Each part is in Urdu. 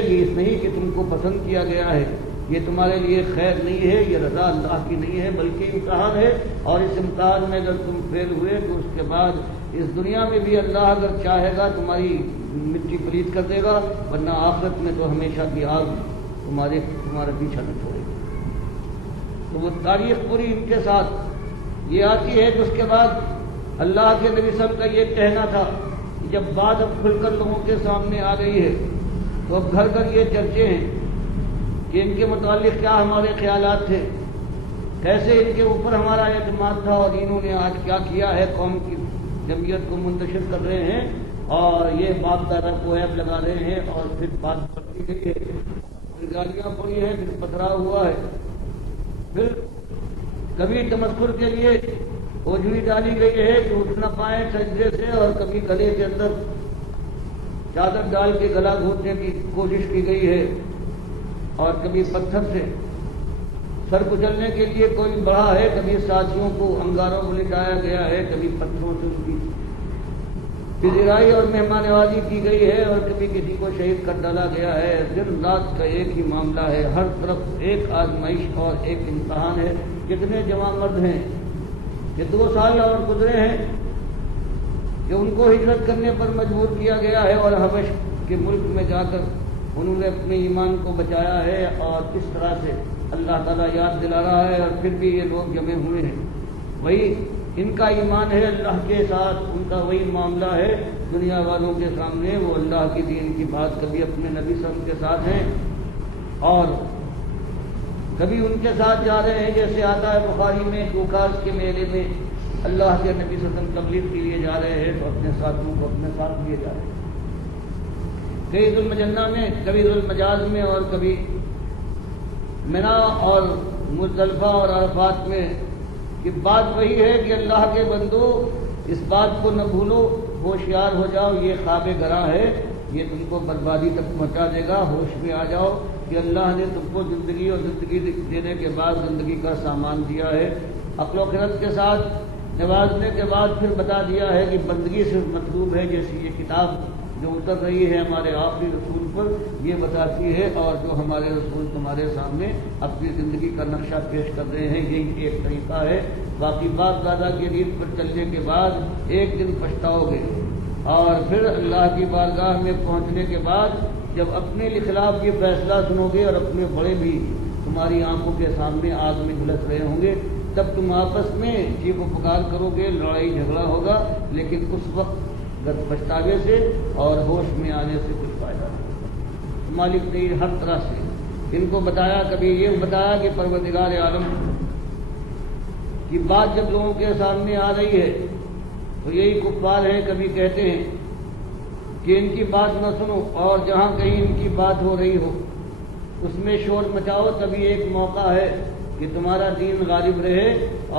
یہ اس نہیں کہ تم کو پسند کیا گیا ہے، یہ تمہارے لیے خیر نہیں ہے، یہ رضا اللہ کی نہیں ہے، بلکہ امتحان ہے، اور اس امتحان میں اگر تم فیل ہوئے تو اس کے بعد اس دنیا میں بھی اللہ اگر چاہے گا تمہاری مٹی پلید کر دے گا، ورنہ آخرت میں تو ہمیشہ کی آگ تمہارا پیچھا نہ چھوڑے گا۔ تو وہ تاریخ پوری ان کے ساتھ یہ آتی ہے کہ اس کے بعد اللہ کے نبی صلی اللہ علیہ وسلم کا یہ کہنا تھا کہ جب بات اب کھل کر لوگوں کے سامنے آ گئی ہے تو اب گھر گھر یہ چرچے ہیں کہ ان کے متعلق کیا ہمارے خیالات تھے، کیسے ان کے اوپر ہمارا اعتماد تھا، اور انہوں نے آج کیا کیا ہے، قوم کی جمعیت کو منتشر کر رہے ہیں اور یہ باپ دادا کو عیب لگا رہے ہیں، اور پھر بات پڑتی گئی ہے، پھر گالیاں پڑی ہے، پھر پتھرا ہوا ہے، پھر کبھی تمسخر کے لیے اوجھوی ڈالی گئی ہے کہ اٹھ نہ پائیں سجدے سے، اور کبھی گلے کے اندر چادر ڈال کے گلا گھونٹنے کی کوشش کی گئی ہے، اور کبھی پتھر سے سر کچلنے کے لیے کوئی بڑھا ہے، کبھی ساتھیوں کو انگاروں کو لٹایا گیا ہے، کبھی پتھروں سے ان کی پذیرائی اور مہمان نوازی کی گئی ہے، اور کبھی کسی کو شہید کر ڈالا گیا ہے۔ دن رات کا ایک ہی معاملہ ہے، ہر طرف ایک آزمائش اور ایک امتحان ہے۔ کتنے جوان مرد ہیں کہ 2 سال اور گزرے ہیں کہ ان کو ہجرت کرنے پر مجبور کیا گیا ہے، اور حبش کے ملک میں جا کر انہوں نے اپنے ایمان کو بچایا ہے، اور اس طرح سے اللہ تعالیٰ یاد دلا رہا ہے، اور پھر بھی یہ لوگ جمے ہوئے ہیں۔ وہی ان کا ایمان ہے اللہ کے ساتھ، ان کا وہی معاملہ ہے دنیا والوں کے سامنے، وہ اللہ کی دین کی بات کبھی اپنے نبی صلی اللہ علیہ وسلم کے ساتھ ہیں، اور کبھی ان کے ساتھ جا رہے ہیں، جیسے آتا ہے بخاری میں کوکاس کے میلے میں اللہ کے نبی صلی اللہ علیہ وسلم تبلیغ کے لیے جا رہے ہیں تو اپنے ساتھیوں کو اپنے ساتھ لیے جا رہے ہیں، کئی ذو المجنہ میں، کبھی ذو المجاز میں، اور کبھی منا اور مزدلفہ اور عرفات میں۔ کہ بات وہی ہے کہ اللہ کے بندو اس بات کو نہ بھولو، ہوشیار ہو جاؤ، یہ خواب گراں ہے، یہ تم کو بربادی تک پہنچا دے گا۔ ہوش میں آ جاؤ کہ اللہ نے تم کو زندگی اور زندگی دینے کے بعد زندگی کا سامان دیا ہے، عقل و خرد کے ساتھ نوازنے کے بعد پھر بتا دیا ہے کہ بندگی صرف مطلوب ہے، جیسی یہ کتاب جو اتر رہی ہے ہمارے آخری رسول پر یہ بتاتی ہے، اور جو ہمارے رسول تمہارے سامنے اپنی زندگی کا نقشہ پیش کر رہے ہیں، یہی ایک طریقہ ہے۔ باقی باپ دادا کی ریت پر چلنے کے بعد ایک دن پچھتاؤ گے، اور پھر اللہ کی بارگاہ میں پہنچنے کے بعد جب اپنے خلاف یہ فیصلہ سنو گے اور اپنے بڑے بھی تمہاری آنکھوں کے سامنے آگ میں جھلس رہے ہوں گے، تب تم آپس میں چیخ و پکار کرو گے، لڑائی جھگڑا ہوگا، لیکن اس وقت پچھتاوے سے اور ہوش میں آنے سے کچھ فائدہ نہیں۔ مالک نے ہر طرح سے ان کو بتایا، کبھی یہ بتایا کہ پروردگار عالم کی بات جب لوگوں کے سامنے آ رہی ہے تو یہی کفار ہیں، کبھی کہتے ہیں کہ ان کی بات نہ سنو، اور جہاں کہیں ان کی بات ہو رہی ہو اس میں شور مچاؤ، تبھی ایک موقع ہے کہ تمہارا دین غالب رہے،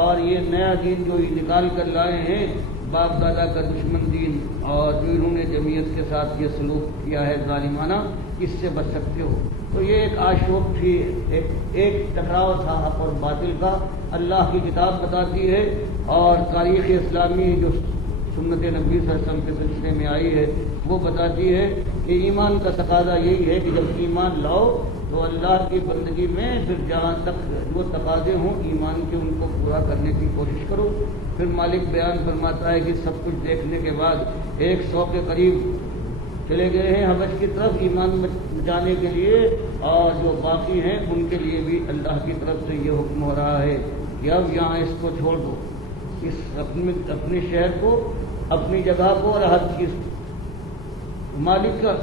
اور یہ نیا دین جو نکال کر لائے ہیں باپ دادا کا دشمن دین، اور جو انہوں نے جمعیت کے ساتھ یہ سلوک کیا ہے ظالمانہ، اس سے بچ سکتے ہو۔ تو یہ ایک آشوب تھی، ایک ٹکراؤ تھا حق اور باطل کا۔ اللہ کی کتاب بتاتی ہے، اور تاریخ اسلامی جو سنت نبی صلی اللہ علیہ وسلم کے سلسلے میں آئی ہے وہ بتاتی ہے کہ ایمان کا تقاضا یہی ہے کہ جب ایمان لاؤ تو اللہ کی بندگی میں پھر جہاں تک وہ تقاضے ہوں ایمان کے ان کو پورا کرنے کی کوشش کرو۔ پھر مالک بیان فرماتا ہے کہ سب کچھ دیکھنے کے بعد 100 کے قریب چلے گئے ہیں حبش کی طرف ایمان بچانے کے لیے، اور جو باقی ہیں ان کے لیے بھی اللہ کی طرف سے یہ حکم ہو رہا ہے کہ اب یہاں اس کو چھوڑ دو، اس اپنے شہر کو، اپنی جگہ کو، اور ہر چیز کو۔ مالک کا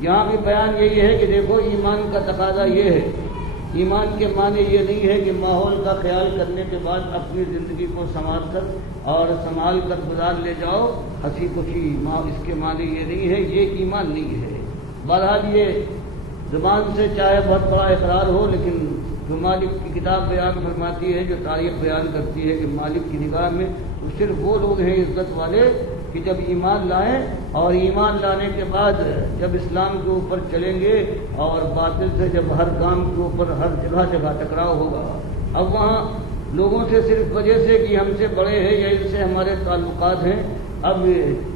یہاں بھی بیان یہی ہے کہ دیکھو ایمان کا تقاضا یہ ہے، ایمان کے معنی یہ نہیں ہے کہ ماحول کا خیال کرنے کے بعد اپنی زندگی کو سنبھال کر گزار لے جاؤ ہنسی خوشی، اس کے معنی یہ نہیں ہے، یہ ایمان نہیں ہے۔ بہرحال یہ زبان سے چاہے بہت بڑا اقرار ہو، لیکن جو مالک کی کتاب بیان فرماتی ہے، جو تاریخ بیان کرتی ہے کہ مالک کی نگاہ میں وہ صرف وہ لوگ ہیں عزت والے کہ جب ایمان لائیں، اور ایمان لانے کے بعد جب اسلام کے اوپر چلیں گے، اور باطل سے جب ہر کام کے اوپر ہر جگہ جگہ ٹکراؤ ہوگا۔ اب وہاں لوگوں سے صرف وجہ سے کہ ہم سے بڑے ہیں یا ان سے ہمارے تعلقات ہیں، اب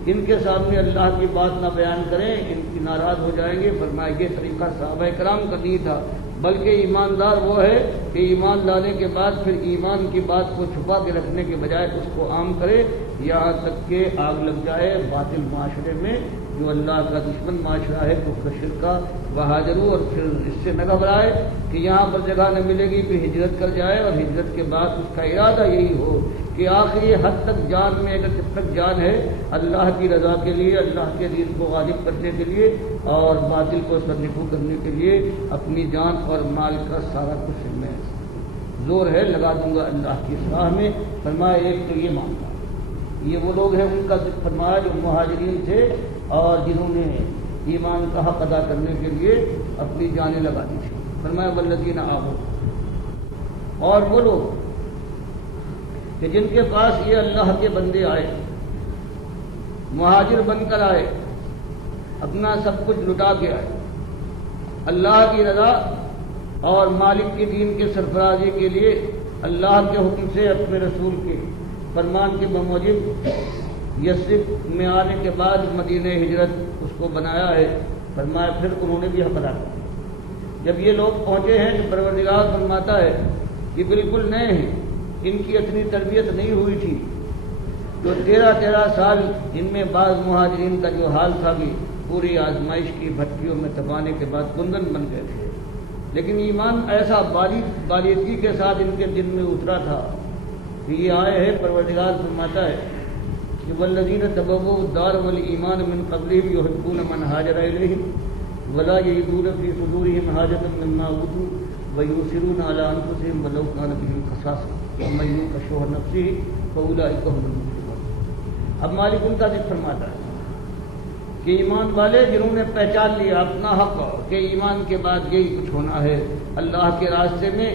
ان کے سامنے اللہ کی بات نہ بیان کریں، ان کی ناراض ہو جائیں گے۔ فرمایا یہ طریقہ صحابہ کرام کا نہیں تھا، بلکہ ایماندار وہ ہے کہ ایمان لانے کے بعد پھر ایمان کی بات کو چھپا کے رکھنے کے بجائے اس کو عام کرے، یہاں تک کہ آگ لگ جائے باطل معاشرے میں جو اللہ کا دشمن معاشرہ ہے کفر شرک کا، بہادرو، اور پھر اس سے نہ گھبرائے کہ یہاں پر جگہ نہ ملے گی پھر ہجرت کر جائے، اور ہجرت کے بعد اس کا ارادہ یہی ہو کہ آخری حد تک جان میں اگر جب تک جان ہے اللہ کی رضا کے لیے، اللہ کے دین کو غالب کرنے کے لیے اور باطل کو سرنگو کرنے کے لیے اپنی جان اور مال کا سارا کچھ میں زور ہے لگا دوں گا اللہ کی راہ میں۔ فرمایا ایک تو یہ مانگا، یہ وہ لوگ ہیں ان کا ذکر فرمایا جو مہاجرین تھے اور جنہوں نے ایمان کا حق ادا کرنے کے لیے اپنی جانیں لگا دی تھی۔ فرمایا والذین آمنوا، اور وہ لوگ کہ جن کے پاس یہ اللہ کے بندے آئے، مہاجر بن کر آئے، اپنا سب کچھ لٹا کے آئے، اللہ کی رضا اور مالک کے دین کے سرفرازی کے لیے اللہ کے حکم سے اپنے رسول کے فرمان کے بموجب یثرب میں آنے کے بعد مدینہ ہجرت اس کو بنایا ہے۔ فرمایا پھر انہوں نے بھی حق ادا کیا۔ جب یہ لوگ پہنچے ہیں تو پروردگار فرماتا ہے کہ بالکل نئے ہیں، ان کی اتنی تربیت نہیں ہوئی تھی، تو 13 سال ان میں بعض مہاجرین کا جو حال تھا بھی پوری آزمائش کی بھٹیوں میں تپانے کے بعد کندن بن گئے تھے، لیکن ایمان ایسا بالیدگی کے ساتھ ان کے دل میں اترا تھا کہ یہ آئے ہیں۔ پروردگار فرماتا ہے کہ والذین تبوؤوا الدار والایمان من قبلہم یحبون من ہاجر الیہم ولا یجدون فی صدورہم حاجۃ مما اوتوا ویؤثرون علی انفسہم ولو کان بہم خصاصۃ ومن یوق شح نفسہ فاولئک هم المفلحون۔ اب مالک ان کا ذکر فرماتا ہے کہ ایمان والے جنہوں نے پہچان لیا اپنا حق کہ ایمان کے بعد یہی کچھ ہونا ہے، اللہ کے راستے میں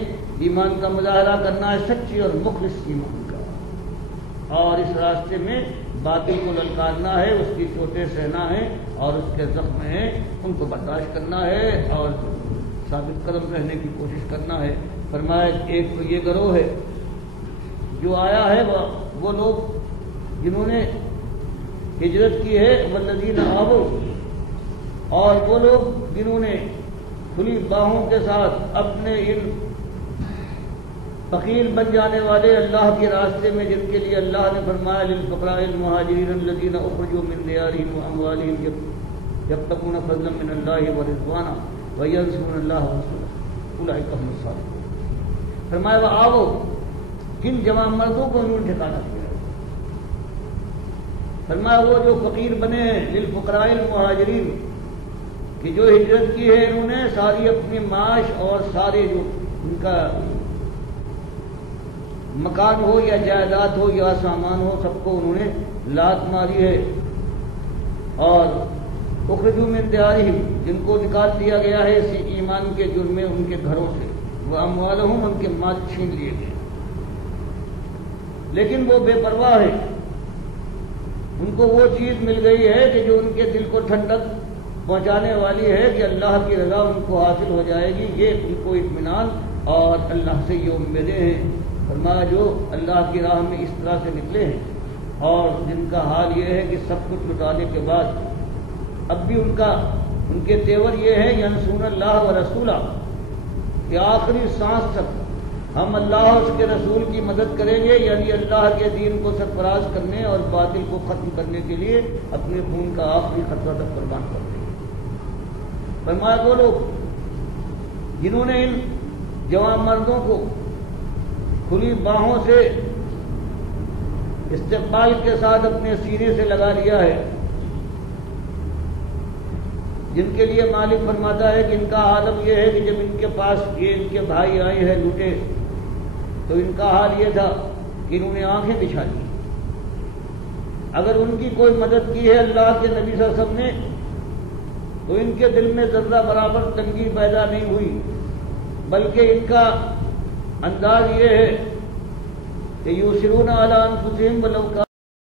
ایمان کا مظاہرہ کرنا ہے، سچی اور مخلص ایمان کا، اور اس راستے میں باطل کو للکارنا ہے، اس کی چوٹیں سہنا ہے اور اس کے زخم ہیں ان کو برداشت کرنا ہے اور ثابت قدم رہنے کی کوشش کرنا ہے۔ فرمایا ایک تو یہ گروہ ہے جو آیا ہے، وہ لوگ جنہوں نے ہجرت کی ہے، والذین آووا، اور وہ لوگ جنہوں نے کھلی باہوں کے ساتھ اپنے ان فقیر بن جانے والے اللہ کے راستے میں، جن کے لیے اللہ نے فرمایا للفقراء المہاجرین الذین اخرجوا من دیارہم واموالہم یبتغون فضلا من اللہ ورضوانا وینصرون اللہ ورسولہ اولئک هم الصادقون۔ فرمایا وآووا، کن جوان مردوں کو انہوں نے ٹھکانا دیا، فرمایا وہ جو فقیر بنے ہیں للفقراء المہاجرین کہ جو ہجرت کی ہے، انہوں نے ساری اپنی معاش اور سارے جو ان کا مکان ہو یا جائیداد ہو یا سامان ہو سب کو انہوں نے لات ماری ہے، اور اخرجوا من دیارہم، جن کو نکال دیا گیا ہے اسی ایمان کے جرم میں ان کے گھروں سے، واموالہم، ان کے مال چھین لیے گئے، لیکن وہ بے پرواہ ہے، ان کو وہ چیز مل گئی ہے کہ جو ان کے دل کو ٹھنڈک پہنچانے والی ہے کہ اللہ کی رضا ان کو حاصل ہو جائے گی، یہ ان کو اطمینان اور اللہ سے یہ امیدیں ہیں۔ فرمایا جو اللہ کی راہ میں اس طرح سے نکلے ہیں اور جن کا حال یہ ہے کہ سب کچھ لٹانے کے بعد اب بھی ان کے تیور یہ ہے ینصرون اللہ ورسولہ کہ آخری سانس تک ہم اللہ اور اس کے رسول کی مدد کریں گے، یعنی اللہ کے دین کو سرفراز کرنے اور باطل کو ختم کرنے کے لیے اپنے خون کا آخری خطرہ تک قربان کر دیں گے۔ فرمایا وہ لوگ جنہوں نے ان جوان مردوں کو کھلی باہوں سے استقبال کے ساتھ اپنے سینے سے لگا لیا ہے، جن کے لیے مالک فرماتا ہے کہ ان کا عالم یہ ہے کہ جب ان کے پاس یہ ان کے بھائی آئے ہیں لوٹے تو ان کا حال یہ تھا کہ انہوں نے آنکھیں بچھا لی، اگر ان کی کوئی مدد کی ہے اللہ کے نبی صلی اللہ علیہ وسلم نے تو ان کے دل میں ذرہ برابر تنگی پیدا نہیں ہوئی، بلکہ ان کا انداز یہ ہے کہ یؤثرون علی انفسہم ولو